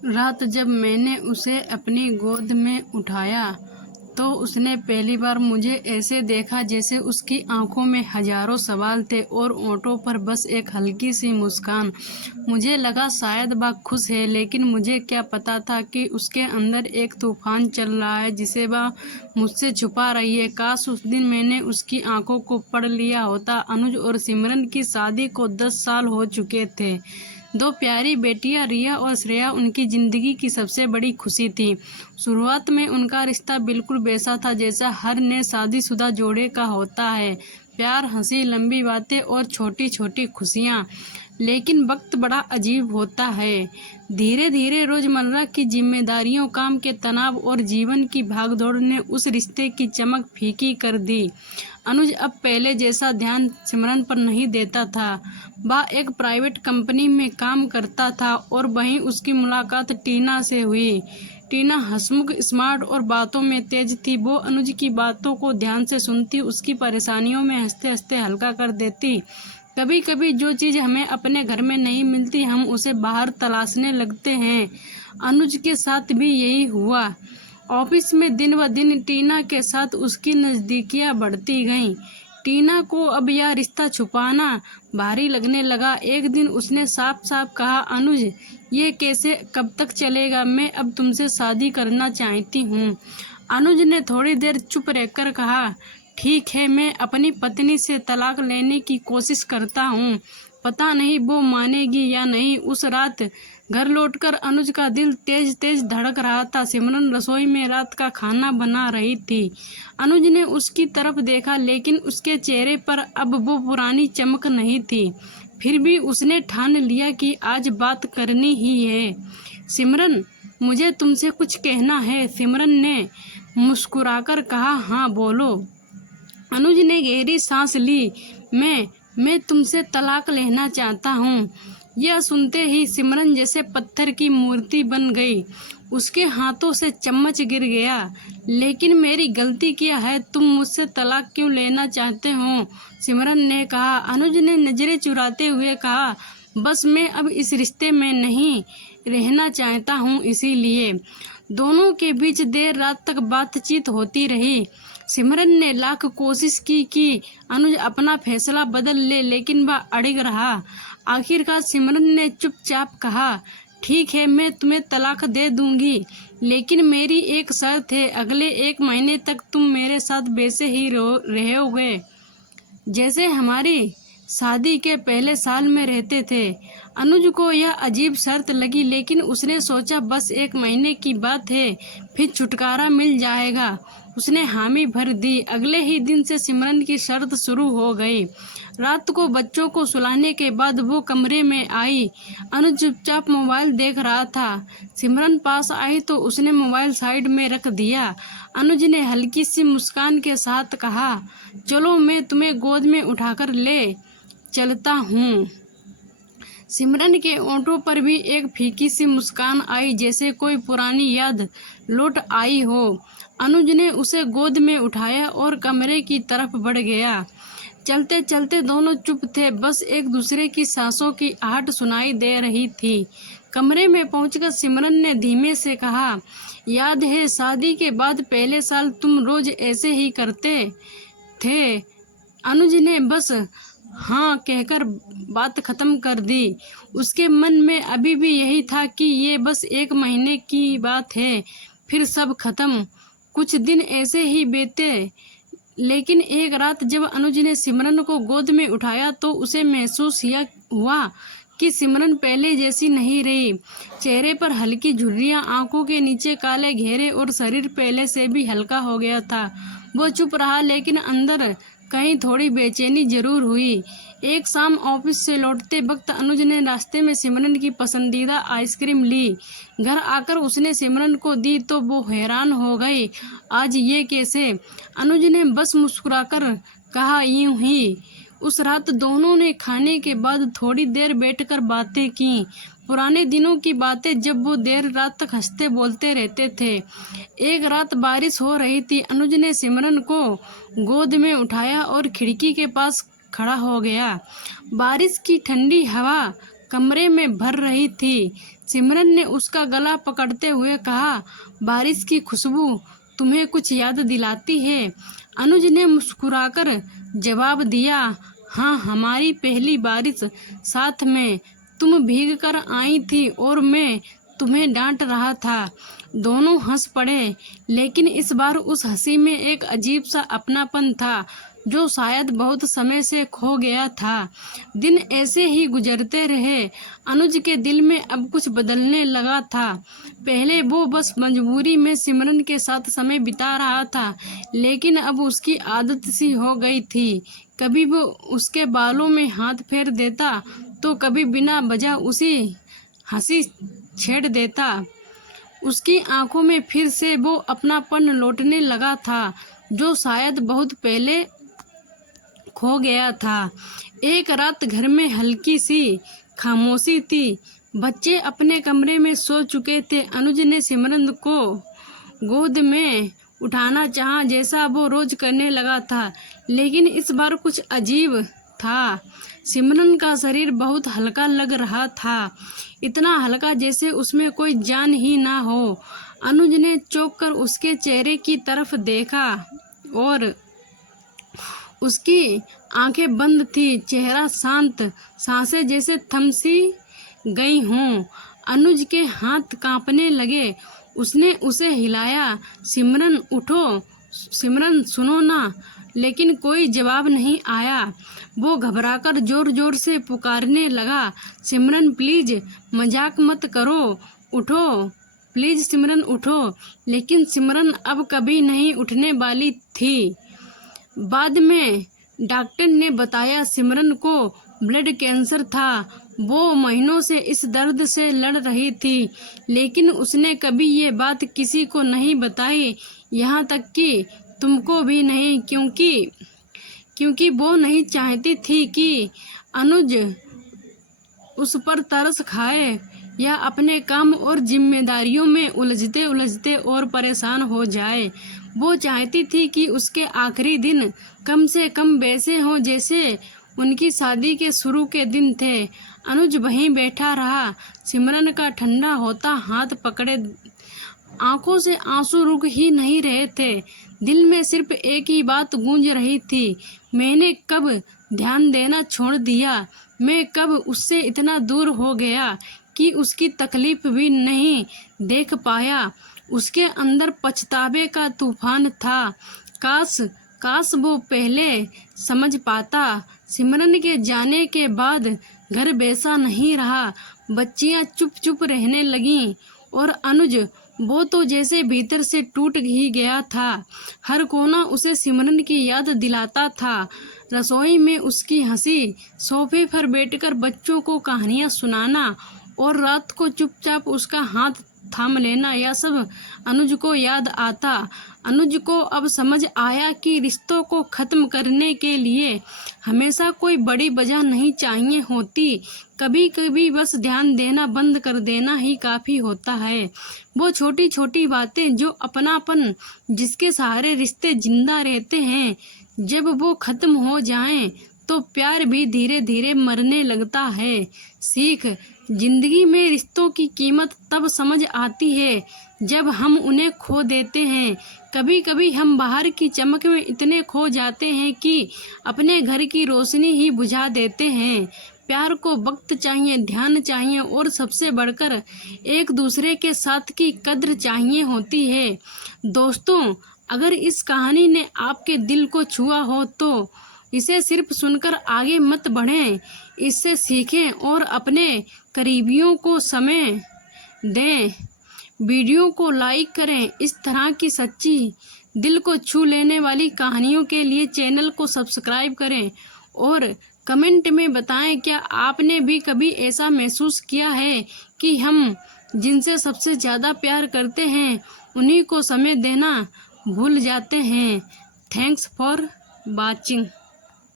रात जब मैंने उसे अपनी गोद में उठाया तो उसने पहली बार मुझे ऐसे देखा जैसे उसकी आंखों में हजारों सवाल थे और होंठों पर बस एक हल्की सी मुस्कान। मुझे लगा शायद वह खुश है, लेकिन मुझे क्या पता था कि उसके अंदर एक तूफान चल रहा है जिसे वह मुझसे छुपा रही है। काश उस दिन मैंने उसकी आंखों को पढ़ लिया होता। अनुज और सिमरन की शादी को 10 साल हो चुके थे। दो प्यारी बेटियां रिया और श्रेया उनकी जिंदगी की सबसे बड़ी खुशी थी। शुरुआत में उनका रिश्ता बिल्कुल वैसा था जैसा हर नए शादीशुदा जोड़े का होता है, प्यार, हंसी, लंबी बातें और छोटी छोटी खुशियां। लेकिन वक्त बड़ा अजीब होता है। धीरे धीरे रोजमर्रा की जिम्मेदारियों, काम के तनाव और जीवन की भागदौड़ ने उस रिश्ते की चमक फीकी कर दी। अनुज अब पहले जैसा ध्यान सिमरन पर नहीं देता था। वह एक प्राइवेट कंपनी में काम करता था और वहीं उसकी मुलाकात टीना से हुई। टीना हंसमुख, स्मार्ट और बातों में तेज थी। वो अनुज की बातों को ध्यान से सुनती, उसकी परेशानियों में हंसते हंसते हल्का कर देती। कभी कभी जो चीज़ हमें अपने घर में नहीं मिलती, हम उसे बाहर तलाशने लगते हैं। अनुज के साथ भी यही हुआ। ऑफिस में दिन ब दिन टीना के साथ उसकी नज़दीकियां बढ़ती गईं। टीना को अब यह रिश्ता छुपाना भारी लगने लगा। एक दिन उसने साफ साफ कहा, अनुज, ये कैसे, कब तक चलेगा? मैं अब तुमसे शादी करना चाहती हूँ। अनुज ने थोड़ी देर चुप रहकर कहा, ठीक है, मैं अपनी पत्नी से तलाक लेने की कोशिश करता हूँ। पता नहीं वो मानेगी या नहीं। उस रात घर लौटकर अनुज का दिल तेज तेज धड़क रहा था। सिमरन रसोई में रात का खाना बना रही थी। अनुज ने उसकी तरफ देखा, लेकिन उसके चेहरे पर अब वो पुरानी चमक नहीं थी। फिर भी उसने ठान लिया कि आज बात करनी ही है। सिमरन, मुझे तुमसे कुछ कहना है। सिमरन ने मुस्कुराकर कहा, हाँ बोलो। अनुज ने गहरी सांस ली। मैं तुमसे तलाक लेना चाहता हूँ। यह सुनते ही सिमरन जैसे पत्थर की मूर्ति बन गई। उसके हाथों से चम्मच गिर गया। लेकिन मेरी गलती क्या है? तुम मुझसे तलाक क्यों लेना चाहते हो? सिमरन ने कहा। अनुज ने नजरें चुराते हुए कहा, बस मैं अब इस रिश्ते में नहीं रहना चाहता हूँ, इसीलिए। दोनों के बीच देर रात तक बातचीत होती रही। सिमरन ने लाख कोशिश की कि अनुज अपना फैसला बदल ले, लेकिन वह अड़िग रहा। आखिरकार सिमरन ने चुपचाप कहा, ठीक है, मैं तुम्हें तलाक दे दूंगी, लेकिन मेरी एक शर्त है। अगले 1 महीने तक तुम मेरे साथ वैसे ही रहोगे जैसे हमारी शादी के पहले साल में रहते थे। अनुज को यह अजीब शर्त लगी, लेकिन उसने सोचा बस 1 महीने की बात है, फिर छुटकारा मिल जाएगा। उसने हामी भर दी। अगले ही दिन से सिमरन की शर्त शुरू हो गई। रात को बच्चों को सुलाने के बाद वो कमरे में आई। अनुज चुपचाप मोबाइल देख रहा था। सिमरन पास आई तो उसने मोबाइल साइड में रख दिया। अनुज ने हल्की सी मुस्कान के साथ कहा, चलो मैं तुम्हें गोद में उठाकर ले चलता हूँ। सिमरन के होंठों पर भी एक फीकी सी मुस्कान आई, जैसे कोई पुरानी याद लौट आई हो। अनुज ने उसे गोद में उठाया और कमरे की तरफ बढ़ गया। चलते चलते दोनों चुप थे, बस एक दूसरे की सांसों की आहट सुनाई दे रही थी। कमरे में पहुंचकर सिमरन ने धीमे से कहा, याद है शादी के बाद पहले साल तुम रोज ऐसे ही करते थे? अनुज ने बस हाँ कहकर बात खत्म कर दी। उसके मन में अभी भी यही था कि ये बस 1 महीने की बात है, फिर सब खत्म। कुछ दिन ऐसे ही बीते, लेकिन एक रात जब अनुज ने सिमरन को गोद में उठाया तो उसे महसूस हुआ कि सिमरन पहले जैसी नहीं रही। चेहरे पर हल्की झुर्रियां, आंखों के नीचे काले घेरे और शरीर पहले से भी हल्का हो गया था। वो चुप रहा, लेकिन अंदर कहीं थोड़ी बेचैनी जरूर हुई। एक शाम ऑफिस से लौटते वक्त अनुज ने रास्ते में सिमरन की पसंदीदा आइसक्रीम ली। घर आकर उसने सिमरन को दी तो वो हैरान हो गई। आज ये कैसे? अनुज ने बस मुस्कुराकर कहा, यूं ही। उस रात दोनों ने खाने के बाद थोड़ी देर बैठकर बातें की। पुराने दिनों की बातें, जब वो देर रात तक हंसते बोलते रहते थे। एक रात बारिश हो रही थी। अनुज ने सिमरन को गोद में उठाया और खिड़की के पास खड़ा हो गया। बारिश की ठंडी हवा कमरे में भर रही थी। सिमरन ने उसका गला पकड़ते हुए कहा, बारिश की खुशबू तुम्हें कुछ याद दिलाती है? अनुज ने मुस्कुराकर जवाब दिया, हाँ, हमारी पहली बारिश साथ में। तुम भीग कर आई थी और मैं तुम्हें डांट रहा था। दोनों हंस पड़े, लेकिन इस बार उस हंसी में एक अजीब सा अपनापन था जो शायद बहुत समय से खो गया था। दिन ऐसे ही गुजरते रहे। अनुज के दिल में अब कुछ बदलने लगा था। पहले वो बस मजबूरी में सिमरन के साथ समय बिता रहा था, लेकिन अब उसकी आदत सी हो गई थी। कभी वो उसके बालों में हाथ फेर देता तो कभी बिना वजह उसी हंसी छेड़ देता। उसकी आंखों में फिर से वो अपनापन लौटने लगा था जो शायद बहुत पहले खो गया था। एक रात घर में हल्की सी खामोशी थी। बच्चे अपने कमरे में सो चुके थे। अनुज ने सिमरन को गोद में उठाना चाहा, जैसा वो रोज करने लगा था, लेकिन इस बार कुछ अजीब था। सिमरन का शरीर बहुत हल्का लग रहा था, इतना हल्का जैसे उसमें कोई जान ही ना हो। अनुज ने चौंक कर उसके चेहरे की तरफ देखा और उसकी आंखें बंद थी, चेहरा शांत, सांसें जैसे थम सी गई हों। अनुज के हाथ कांपने लगे। उसने उसे हिलाया, सिमरन उठो, सिमरन सुनो ना, लेकिन कोई जवाब नहीं आया। वो घबराकर जोर जोर से पुकारने लगा, सिमरन प्लीज, मजाक मत करो, उठो प्लीज सिमरन उठो। लेकिन सिमरन अब कभी नहीं उठने वाली थी। बाद में डॉक्टर ने बताया सिमरन को ब्लड कैंसर था। वो महीनों से इस दर्द से लड़ रही थी, लेकिन उसने कभी ये बात किसी को नहीं बताई, यहाँ तक कि तुमको भी नहीं, क्योंकि वो नहीं चाहती थी कि अनुज उस पर तरस खाए या अपने काम और जिम्मेदारियों में उलझते उलझते और परेशान हो जाए। वो चाहती थी कि उसके आखिरी दिन कम से कम वैसे हों जैसे उनकी शादी के शुरू के दिन थे। अनुज वहीं बैठा रहा, सिमरन का ठंडा होता हाथ पकड़े। आंखों से आंसू रुक ही नहीं रहे थे। दिल में सिर्फ एक ही बात गूंज रही थी, मैंने कब ध्यान देना छोड़ दिया? मैं कब उससे इतना दूर हो गया कि उसकी तकलीफ भी नहीं देख पाया? उसके अंदर पछतावे का तूफान था। काश वो पहले समझ पाता। सिमरन के जाने के बाद घर वैसा नहीं रहा। बच्चियां चुप चुप रहने लगीं और अनुज, वो तो जैसे भीतर से टूट ही गया था। हर कोना उसे सिमरन की याद दिलाता था। रसोई में उसकी हंसी, सोफे पर बैठकर बच्चों को कहानियां सुनाना और रात को चुपचाप उसका हाथ थाम लेना, यह सब अनुज को याद आता। अनुज को अब समझ आया कि रिश्तों को खत्म करने के लिए हमेशा कोई बड़ी वजह नहीं चाहिए होती। कभी कभी बस ध्यान देना बंद कर देना ही काफ़ी होता है। वो छोटी छोटी बातें जो अपनापन जिसके सहारे रिश्ते जिंदा रहते हैं, जब वो खत्म हो जाएं तो प्यार भी धीरे धीरे मरने लगता है। सीख, जिंदगी में रिश्तों की कीमत तब समझ आती है जब हम उन्हें खो देते हैं। कभी कभी हम बाहर की चमक में इतने खो जाते हैं कि अपने घर की रोशनी ही बुझा देते हैं। प्यार को वक्त चाहिए, ध्यान चाहिए और सबसे बढ़कर एक दूसरे के साथ की कद्र चाहिए होती है। दोस्तों, अगर इस कहानी ने आपके दिल को छुआ हो तो इसे सिर्फ सुनकर आगे मत बढ़ें, इससे सीखें और अपने करीबियों को समय दें। वीडियो को लाइक करें। इस तरह की सच्ची दिल को छू लेने वाली कहानियों के लिए चैनल को सब्सक्राइब करें और कमेंट में बताएं, क्या आपने भी कभी ऐसा महसूस किया है कि हम जिनसे सबसे ज़्यादा प्यार करते हैं उन्हीं को समय देना भूल जाते हैं। Thanks for watching.